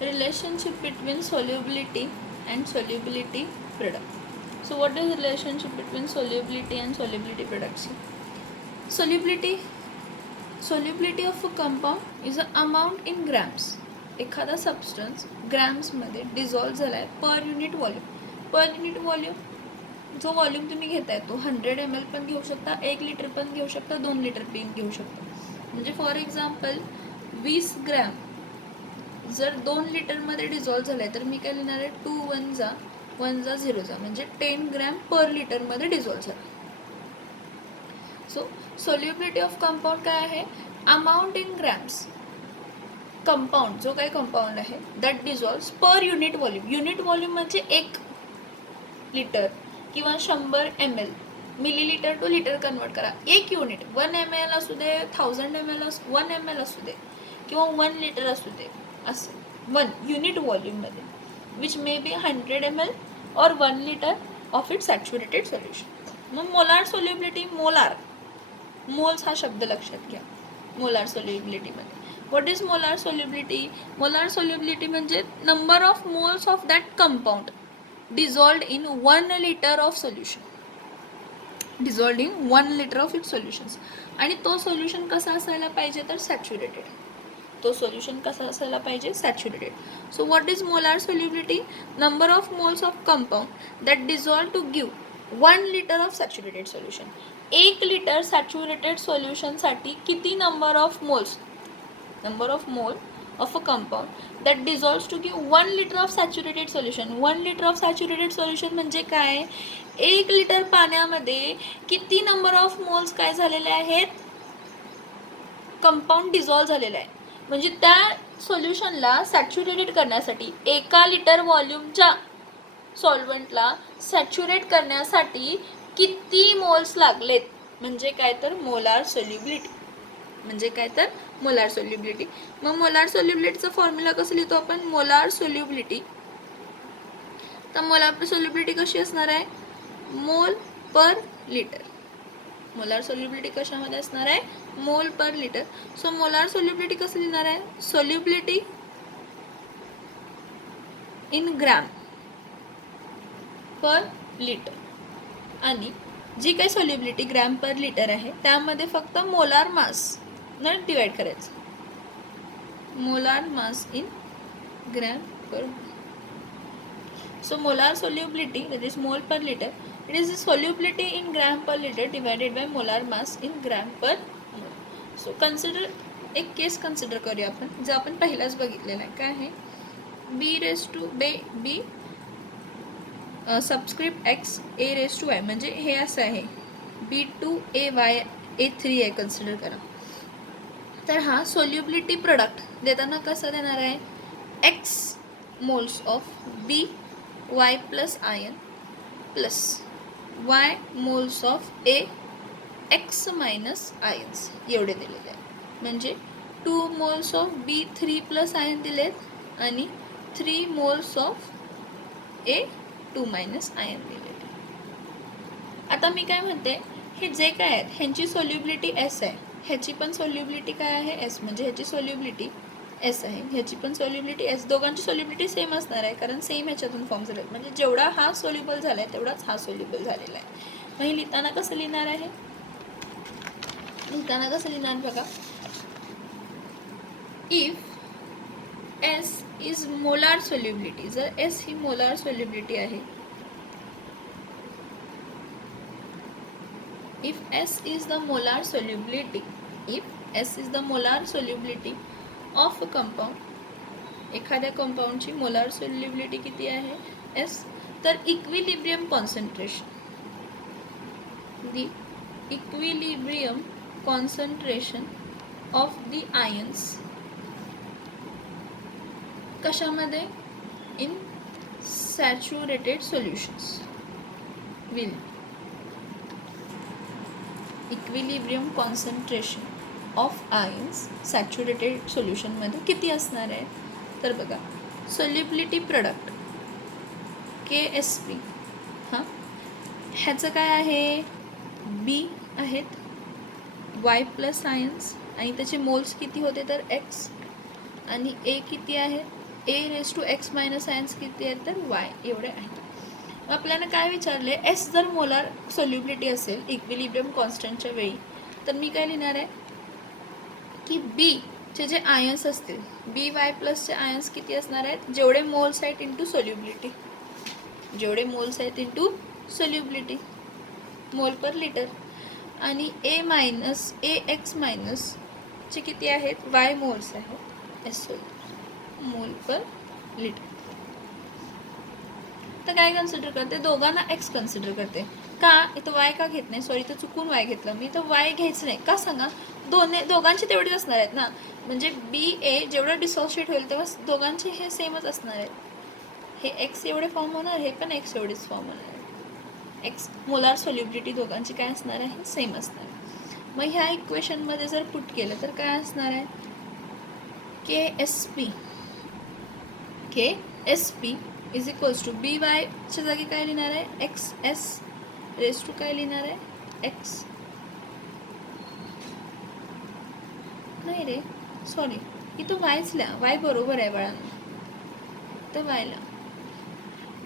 relationship between solubility and solubility product. So what is the relationship between solubility and solubility products? Solubility of a compound is an amount in grams. एखादा substance ग्रॅम्समध्ये dissolve झाला आहे पर unit volume. जो volume तुम्ही घेताय तो 100 ml पण घेऊ शकता, 1 लिटर पण घेऊ शकता, 2 लिटर पण घेऊ शकता. म्हणजे फॉर एक्झाम्पल 20 ग्रॅम जर 2 लिटरमध्ये डिझॉल्व्ह झाला आहे तर मी काय लिहिणार आहे 2 1 जा 1 जा 0 जा म्हणजे 10 ग्रॅम पर लिटरमध्ये डिझॉल्व्ह झाला. सो सोल्युबिलिटी ऑफ कंपाऊंड काय आहे? Amount in grams. कंपाऊंड जो काही कंपाऊंड आहे that dissolves per unit volume. Unit volume म्हणजे 1 लिटर किंवा 100 ml. Millilitre to litre convert करा. 1 युनिट 1 ml असू दे, 1000 ml 1 ml असू दे किंवा 1 लिटर असू दे, असं 1 युनिट व्हॉल्यूममध्ये विच मे बी 100 ml और 1 litre of it saturated solution. मग मोलार सोल्युबिलिटी, मोल्स हा शब्द लक्षात घ्या. मोलार सोल्युबिलिटीमध्ये what is molar solubility? Molar solubility म्हणजे number of moles of that compound dissolved in 1 liter of solution. dissolved in 1 liter of its solutions. आणि तो solution कसा असायला पाहिजे तर सॅच्युरेटेड. तो सोल्युशन कसा असायला पाहिजे? Saturated. So what is molar solubility? Number of moles of compound that dissolve to give 1 litre of saturated solution. 1 litre saturated सोल्युशनसाठी किती number of moles of a compound that dissolves to give 1 liter of saturated solution. 1 liter of saturated solution म्हणजे काय? 1 litre पाण्यामध्ये किती number of moles काय झालेले आहेत? Compound dissolve झालेलं आहे. म्हणजे त्या सोल्युशनला सॅच्युरेटेड करण्यासाठी 1 लिटर व्हॉल्यूमच्या सॉल्व्हंटला सॅच्युरेट करण्यासाठी किती मोल्स लागलेत? म्हणजे काय तर मोलार सोल्युबिलिटी. म्हणजे काय तर मोलार सोल्युबिलिटी. मग मोलार सोल्युबिलिटीचा फॉर्म्युला कसं लिहितो आपण? Molar solubility. तर मोलार सोल्युबिलिटी कशी असणार आहे? मोल पर लिटर. मोलार सोल्युबिलिटी कशामध्ये असणार आहे? मोल per litre. So molar solubility कसं लिहिणार आहे? Solubility in gram per litre. आणि जी काही सोल्युबिलिटी ग्रॅम पर लिटर आहे त्यामध्ये फक्त मोलार मास न डिवाइड करायचं. Molar mass in gram per. So molar solubility that is mole per liter, it is the solubility in gram per liter divided by molar mass in gram per mole. So consider एक केस consider करूया आपण, जो आपण पहिलाच बघितलेला आहे. काय आहे? B subscript X A raise to Y. म्हणजे हे असं आहे B2AY A3 आहे कन्सिडर करा. तर हा सोल्युबिलिटी प्रोडक्ट देताना कसं देणार आहे? X moles of B Y plus ion plus Y moles of A X minus ions एवढे दिलेले आहे. म्हणजे 2 moles of B3 plus ion दिलेत आणि 3 moles of A2 minus ion दिलेले. आता मी काय म्हणते, हे जे काय आहेत ह्यांची सोल्युबिलिटी एस आहे, ह्याची पण सोल्युबिलिटी काय आहे? एस. म्हणजे ह्याची सोल्युबिलिटी एस आहे, ह्याची पण सोल्युबिलिटी एस. दोघांची सोल्युबिलिटी सेम असणार आहे कारण सेम ह्याच्यातून फॉर्म झाले. म्हणजे जेवढा हा सोल्युबल झाला आहे तेवढाच हा सोल्युबल झालेला आहे. मग हे लिहिताना कसं लिहिणार आहे? लिहिताना कसं लिहिणार बघा. If S is molar solubility, जर एस ही मोलार सोल्युबिलिटी आहे, if S is the molar solubility of a compound, एखाद्या कंपाऊंडची मोलार सोल्युबिलिटी किती आहे? S. तर equilibrium concentration, the equilibrium concentration of the ions कशामध्ये? In saturated solutions will equilibrium concentration of ions saturated सोल्युशनमध्ये किती असणार आहे? तर बघा, सोल्युबिलिटी प्रोडक्ट KSP, हां ह्याचं काय आहे? B आहेत Y प्लस आयन्स आणि त्याचे मोल्स किती होते तर X आणि A किती आहेत? A raise to X minus ions किती आहेत तर वाय एवढे आहेत. आपल्याला काय विचारले, एस जर मोलार सोल्युबिलिटी असेल इक्विलिब्रियम कॉन्स्टंटच्या वेळी, तर मी काय लिहिणार आहे की बी चे जे आयन्स असतील, बी वाय प्लसचे आयन्स किती असणार आहेत, जेवढे मोल्स आहेत इंटू सोल्युबिलिटी, जेवढे मोल्स आहेत इंटू सोल्युबिलिटी, मोल पर लिटर. आणि ए मायनस ए एक्स मायनस चे किती आहेत, वाय मोल्स आहेत, एस मोल पर लिटर. तर काय कन्सिडर करते, दोघांना एक्स कन्सिडर करते. का इथं वाय का घेत नाही, सॉरी इथं चुकून वाय घेतलं मी, तर वाय घ्यायचं नाही का सांगा, दोघांचे तेवढेच असणार आहेत ना, म्हणजे बी ए जेवढं डिसोशिएट होईल तेव्हा दोघांचे हे सेमच असणार आहेत. हे एक्स एवढे फॉर्म होणार, हे पण एक्स एवढेच फॉर्म होणार आहे. एक्स मोलार सोल्युबिलिटी दोघांची काय असणार आहे, सेम असणार आहे. मग ह्या इक्वेशनमध्ये जर पुट केलं तर काय असणार आहे, K S P is equals to B वायच्या जागी काय लिहिणार आहे, एक्स एस रेस टू काय लिहिणार आहे, एक्स नाही रे सॉरी इथं वायच लिहा, वाय बरोबर आहे बाळांना, तर वायला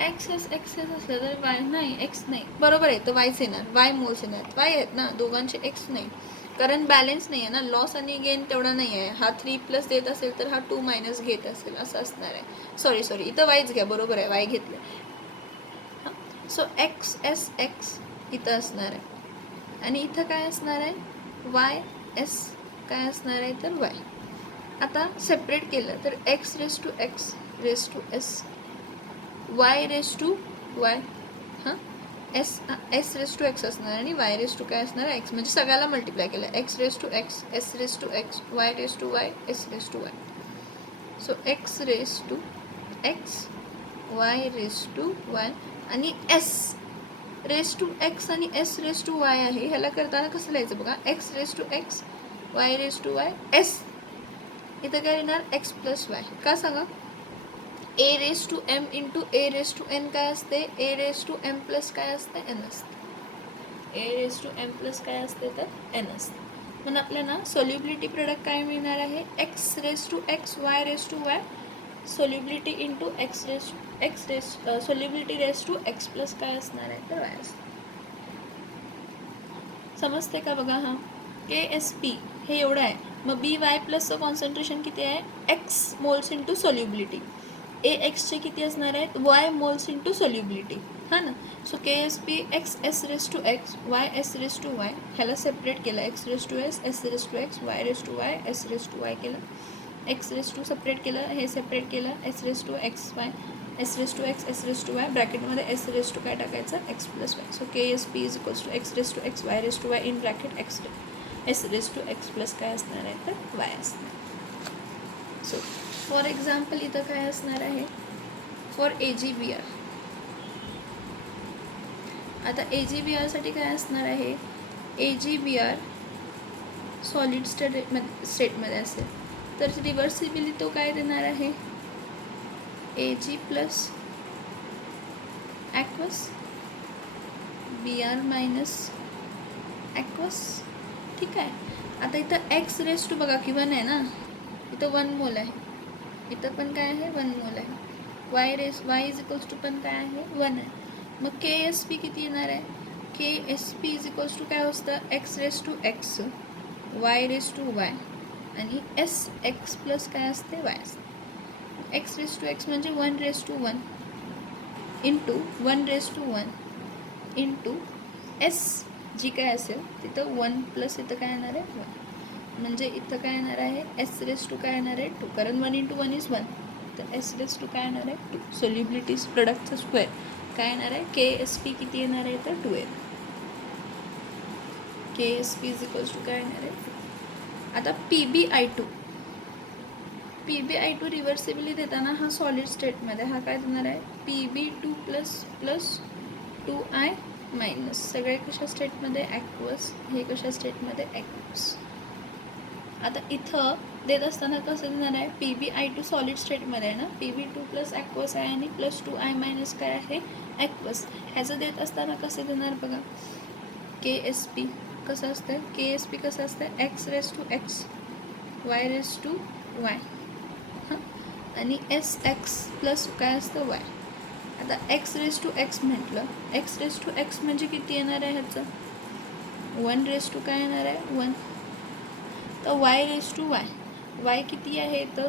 एक्स एस असलं तर वाय नाही, एक्स नाही बरोबर आहे, तर वायच येणार, वाय मोल्स येणार, वाय आहेत ना दोघांचे, एक्स नाही, कारण बॅलेन्स नाही आहे ना, लॉस आणि गेन तेवढा नाही आहे. हा 3 प्लस देत असेल तर हा 2 मायनस घेत असेल, असं असणार आहे. सॉरी इथं वायच घ्या, बरोबर आहे, वाय घेतलं. सो एक्स एस एक्स इथं असणार आहे, आणि इथं काय असणार आहे, वाय एस काय असणार आहे तर वाय. आता सेपरेट केलं तर X raise to S Y raise to Y, हां एस रेस टू एक्स असणार आणि वाय रेस टू काय असणार एक्स, म्हणजे सगळ्याला मल्टिप्लाय केलं, X raise to X, S raise to X, Y raise to Y, S raise to Y. So X raise to X, Y raise to Y, आणि S raise to X आणि S raise to Y आहे. ह्याला करताना कसं लिहायचं बघा, X raise to X, Y raise to Y, S इथं काय येणार एक्स प्लस वाय. का सांगा, A raise to M into A raise to N काय असते, ए रेस टू एम प्लस काय असते, एन असते. ए रेस टू एम प्लस काय असते तर एन असते. पण आपल्याला सोल्युबिलिटी प्रोडक्ट काय मिळणार आहे, X raise to X, Y raise to Y, solubility into solubility raise to X plus काय असणार आहे तर वाय असते. समजते का बघा, हा के एस पी हे एवढं आहे. मग बी वाय प्लसचं कॉन्सन्ट्रेशन किती आहे, X moles into solubility, A एक्सचे किती असणार आहेत, वाय मोल्स इंटू सोल्युबिलिटी, हां ना. So K S P X S raise to X, Y S raise to Y, ह्याला सेपरेट केलं, X raise to S, S raise to X, Y raise to Y, S raise to Y केलं, X raise to separate केलं, हे separate केलं, S raise to X Y, S raise to X, S raise to Y, ब्रॅकेटमध्ये S raise to काय टाकायचं, X plus Y. So K S P is equals to X raise to X, Y raise to Y in bracket X S raise to X plus काय असणार आहे तर Y असणार. So for example इथं काय असणार आहे, for a G B R. आता ए जी बी आरसाठी काय असणार आहे, ए जी बी आर सॉलिड स्टेटमध्ये असेल तर रिव्हर्सिबिली तो काय देणार आहे, ए जी प्लस ॲक्वस बी आर मायनस ॲक्वस. ठीक आहे. आता इथं एक्स रेस टू बघा की 1 आहे ना, इथं 1 मोल आहे, इथं पण काय आहे 1 मोल आहे, वाय इज इक्वल्स टू पण काय आहे 1 आहे. मग के एस पी किती येणार आहे, K S P is equals to काय असतं, X raise to X, Y raise to Y, आणि एस एक्स प्लस काय असते वाय असते. एक्स रेस टू एक्स म्हणजे 1 raise to 1 into 1 raise to 1 into S जी काय असेल तिथं 1 प्लस इथं काय येणार आहे 1, म्हणजे इथं काय येणार आहे एस रेस टू काय येणार आहे 2, कारण 1 इंटू 1 इज 1, तर एस रेस टू काय येणार आहे 2. सोल्युबिलिटीज प्रोडक्टचं स्क्वेअर काय येणार आहे, के एस पी किती येणार आहे तर 2 येणार, K S P is equals to काय येणार आहे. आता P B I two reversibly देताना हा सॉलिड स्टेटमध्ये हा काय देणार आहे, पी बी 2 प्लस 2i मायनस, सगळे कशा स्टेटमध्ये ॲक्वस, हे कशा स्टेटमध्ये ॲक्वस. आता इथं देत असताना कसं देणार आहे, P B I two solid स्टेटमध्ये आहे ना, पी बी 2 प्लस ॲक्वस आहे आणि प्लस 2i मायनस काय आहे ॲक्वस. ह्याचं देत असताना कसं देणार बघा, के एस पी कसं असतं, के एस पी कसं असतं, X raise to X, Y raise to Y, हां आणि एस एक्स प्लस काय असतं वाय. आता एक्स रेस टू एक्स म्हटलं, एक्स रेस टू एक्स म्हणजे किती येणार आहे ह्याचं 1 रेस टू काय येणार आहे 1. तर Y raise to Y, Y किती आहे तर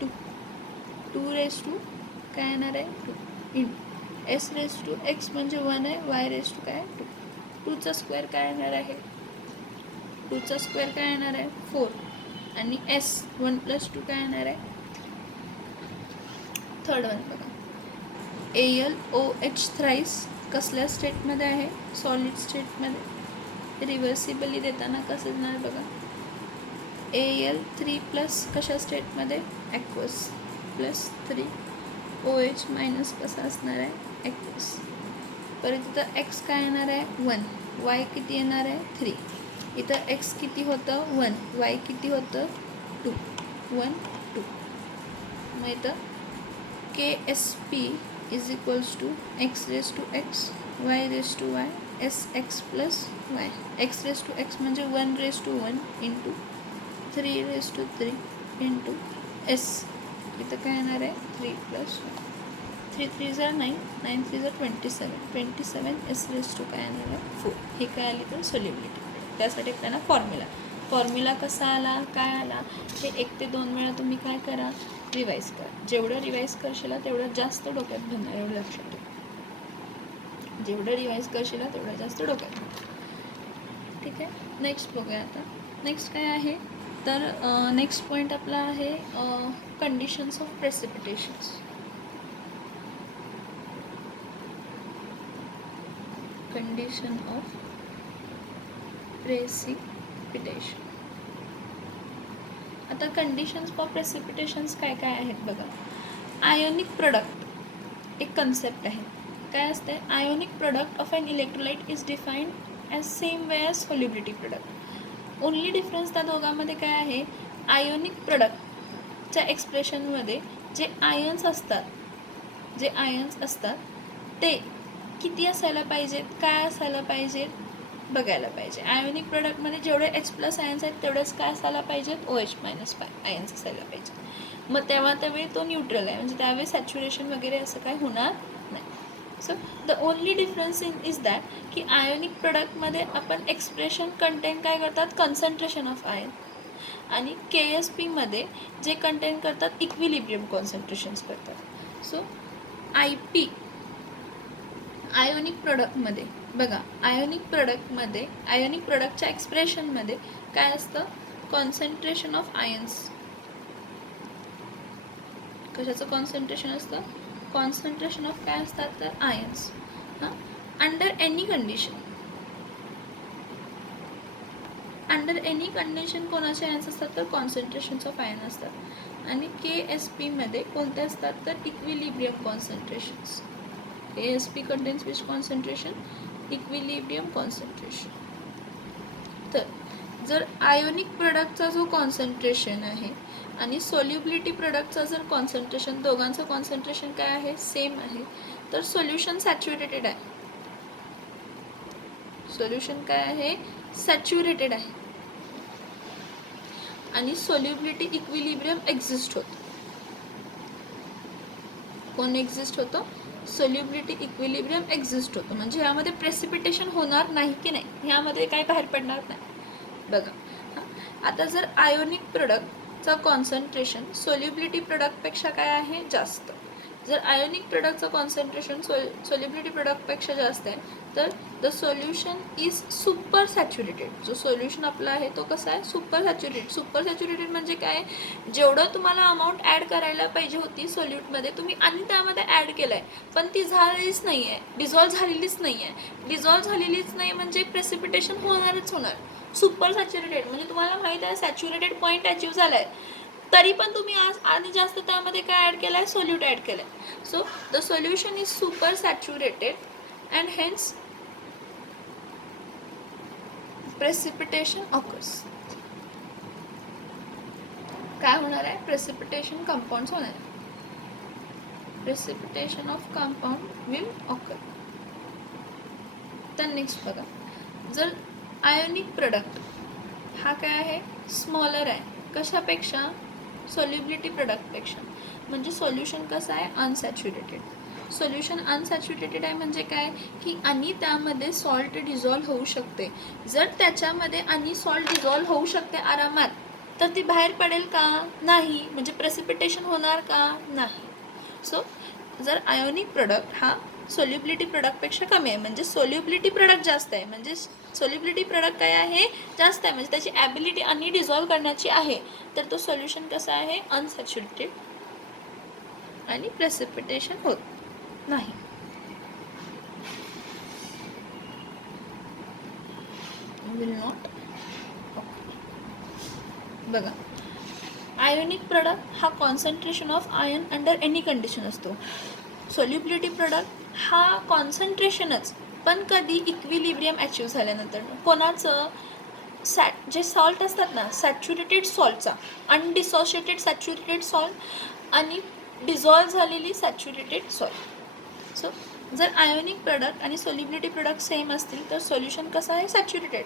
2, 2 रेस टू काय येणार आहे 2 in S raise to X म्हणजे 1 आहे, वाय रेस टू काय 2, 2चा स्क्वेअर काय येणार आहे 2चा स्क्वेअर काय येणार आहे 4 आणि एस 1 प्लस 2 काय येणार आहे. थर्ड वन बघा, AlOH थ्राईस कसल्या स्टेटमध्ये आहे सॉलिड स्टेटमध्ये. रिव्हर्सिबली देताना कसं येणार बघा, Al3 प्लस कशा स्टेटमध्ये ॲक्वस प्लस 3 OH मायनस कसा असणार आहे ॲक्वस. परत इथं एक्स काय येणार आहे 1, वाय किती येणार आहे 3. इथं एक्स किती होतं 1, वाय किती होतं 2, 1 2. मग इथं KSP is equals to X raise to X Y raise to Y S X plus Y. X raise to X म्हणजे 1 raise to 1 into 3 raise to 3 into S. इथं काय येणार आहे 3 प्लस 3 3 जार 9, 9 3 जार 27, 27 एस रेस टू काय येणार आहे 4. हे काय आली तर सोल्युबिलिटी. त्यासाठी आपल्याला फॉर्म्युला कसा आला काय आला हे 1 ते 2 वेळा तुम्ही काय करा रिवाईज करा. जेवढं रिवाईज करशील तेवढं जास्त डोक्यात घेणार, एवढं लक्षात ठेवा. जेवढं रिवाईज करशील तेवढं जास्त डोक्यात घेणार. ठीक आहे, नेक्स्ट बघूया आता. नेक्स्ट काय आहे तर नेक्स्ट पॉईंट आपला आहे conditions of precipitations. Condition of precipitation. आता कंडिशन्स फॉर प्रेसिपिटेशन्स काय काय आहेत बघा. आयोनिक प्रोडक्ट एक कन्सेप्ट आहे. काय असते ionic product of an electrolyte is defined as same way as solubility product. Only difference त्या दोघांमध्ये काय आहे, आयोनिक प्रोडक्टच्या एक्सप्रेशनमध्ये जे आयन्स असतात ते किती असायला पाहिजेत काय असायला पाहिजेत बघायला पाहिजे. आयोनिक प्रोडक्टमध्ये जेवढे H प्लस आयन्स आहेत तेवढेच काय असायला पाहिजेत OH मायनस आयन्स असायला पाहिजे. मग त्यावेळी तो न्यूट्रल आहे म्हणजे त्यावेळी सॅच्युरेशन वगैरे असं काय होणार नाही. So the only difference is that की आयोनिक प्रोडक्टमध्ये आपण एक्सप्रेशन कंटेन काय करतात कॉन्सन्ट्रेशन ऑफ आयन आणि KSPमध्ये जे कंटेन करतात इक्विलिब्रियम कॉन्सन्ट्रेशन्स करतात. सो IP आयोनिक प्रोडक्टमध्ये बघा, आयोनिक प्रोडक्टच्या एक्सप्रेशनमध्ये काय असतं कॉन्सन्ट्रेशन ऑफ आयन्स. कशाचं कॉन्सन्ट्रेशन असतं कॉन्सन्ट्रेशन ऑफ काय असतात तर आयन्स. अंडर एनी कंडिशन कोणाचे आयन्स असतात तर कॉन्सन्ट्रेशन्स ऑफ आयन असतात. आणि KSPमध्ये कोणते असतात तर equilibrium concentrations. KSP contains which concentration? Equilibrium concentration. तर जर आयोनिक प्रोडक्टचा जो कॉन्सन्ट्रेशन आहे आणि सोल्युबिलिटी प्रोडक्टचा जर कॉन्सन्ट्रेशन दोघांचं कॉन्सन्ट्रेशन काय आहे सेम आहे तर सोल्युशन सॅच्युरेटेड आहे. सोल्युशन काय आहे सॅच्युरेटेड आहे आणि सोल्युबिलिटी इक्विलिब्रियम एक्झिस्ट होतं. कोण एक्झिस्ट होतं सोल्युबिलिटी इक्विलिब्रियम एक्झिस्ट होतं म्हणजे ह्यामध्ये प्रेसिपिटेशन होणार नाही की नाही, ह्यामध्ये काय बाहेर पडणार नाही बघा. आता जर आयोनिक प्रोडक्टचं कॉन्सन्ट्रेशन सोल्युबिलिटी प्रोडक्टपेक्षा काय आहे जास्त, जर आयोनिक प्रोडक्टचं कॉन्सन्ट्रेशन सोल्युबिलिटी प्रोडक्टपेक्षा जास्त आहे तर the solution is super saturated. जो सोल्युशन आपला आहे तो कसा आहे सुपर सॅच्युरेटेड म्हणजे काय जेवढं तुम्हाला अमाऊंट ॲड करायला पाहिजे होती सोल्यूटमध्ये तुम्ही आणि त्यामध्ये ॲड केलं आहे पण ती झालीच नाही आहे, डिझॉल्व्ह झालेलीच नाही म्हणजे प्रेसिपिटेशन होणारच होणार. सुपर सॅच्युरेटेड म्हणजे तुम्हाला माहीत आहे सॅच्युरेटेड पॉईंट अचीव्ह झाला आहे तरी पण तुम्ही आज आणि जास्त त्यामध्ये काय ॲड केलं आहे सोल्यूट ॲड केलं आहे. So the solution is super saturated and hence precipitation occurs. काय होणार आहे प्रेसिपिटेशन कंपाऊंड्स होणार आहे. Precipitation of compound will occur. तर नेक्स्ट बघा, जर आयोनिक प्रोडक्ट हा काय आहे स्मॉलर आहे कशापेक्षा सोल्युबिलिटी प्रोडक्टपेक्षा म्हणजे सोल्युशन कसं आहे, अनसॅच्युरेटेड. सोल्युशन अनसॅच्युरेटेड आहे म्हणजे काय की आणि त्यामध्ये सॉल्ट डिझॉल्व होऊ शकते. जर त्याच्यामध्ये आणि सॉल्ट डिझॉल्व होऊ शकते आरामात, तर ती बाहेर पडेल का, नाही. म्हणजे प्रेसिपिटेशन होणार का, नाही. सो जर आयोनिक प्रोडक्ट हा सोल्युबिलिटी प्रोडक्टपेक्षा कमी आहे, म्हणजे सोल्युबिलिटी प्रोडक्ट जास्त आहे, म्हणजे सोल्युबिलिटी प्रोडक्ट काय आहे, जास्त आहे, म्हणजे त्याची ॲबिलिटी आणि डिझॉल्व करण्याची आहे, तर तो सोल्युशन कसा आहे, अनसॅच्युरेटेड आणि प्रेसिपिटेशन होत नाही. Will not. बघा, आयोनिक प्रोडक्ट हा concentration of ion under any condition असतो. सोल्युबिलिटी प्रोडक्ट हा कॉन्सन्ट्रेशनच, पण कधी इक्विलिब्रियम अचीव झाल्यानंतर. कोणाचं, जे सॉल्ट असतात ना, सॅच्युरेटेड सॉल्टचा, अनडिसोशिएटेड सॅच्युरेटेड सॉल्ट आणि डिझॉल्व झालेली सॅच्युरेटेड सॉल्ट. सो जर आयोनिक प्रोडक्ट आणि सोल्युबिलिटी प्रोडक्ट सेम असतील तर सोल्युशन कसं आहे, सॅच्युरेटेड.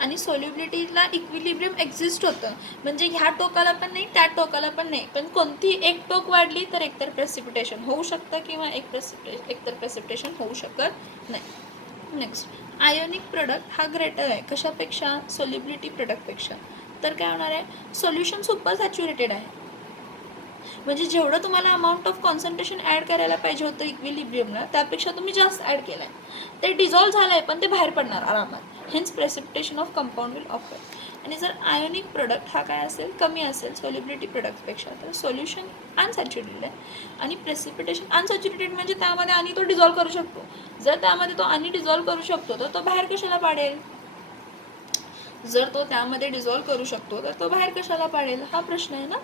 आणि सोल्युबिलिटीला इक्विलिब्रियम एक्झिस्ट होतं, म्हणजे ह्या टोकाला पण नाही त्या टोकाला पण नाही, पण कोणती एक टोक वाढली तर एकतर प्रेसिपिटेशन होऊ शकतं किंवा एकतर प्रेसिपिटेशन होऊ शकत नाही. नेक्स्ट, आयोनिक प्रोडक्ट हा ग्रेटर आहे कशापेक्षा, सोल्युबिलिटी प्रोडक्टपेक्षा. तर काय होणार आहे, सोल्युशन सुपर सॅच्युरेटेड आहे, म्हणजे जेवढं तुम्हाला अमाऊंट ऑफ कॉन्सन्ट्रेशन ॲड करायला पाहिजे होतं इक्विलिब्रियमला, त्यापेक्षा तुम्ही जास्त ॲड केलं आहे. ते डिझॉल्व झालं आहे पण ते बाहेर पडणार आरामात, hence precipitation of compound will occur. आणि जर आयोनिक प्रोडक्ट हा काय असेल, कमी असेल सोल्युबिलिटी प्रोडक्टपेक्षा, तर सोल्युशन अनसॅच्युरेटेड आहे आणि प्रेसिपिटेशन अनसॅच्युरेटेड म्हणजे त्यामध्ये आणि तो डिझॉल्व करू शकतो. जर त्यामध्ये तो आणि डिझॉल्व करू शकतो तर तो बाहेर कशाला पाडेल, जर तो त्यामध्ये डिझॉल्व करू शकतो तर तो बाहेर कशाला पाडेल, हा प्रश्न आहे ना.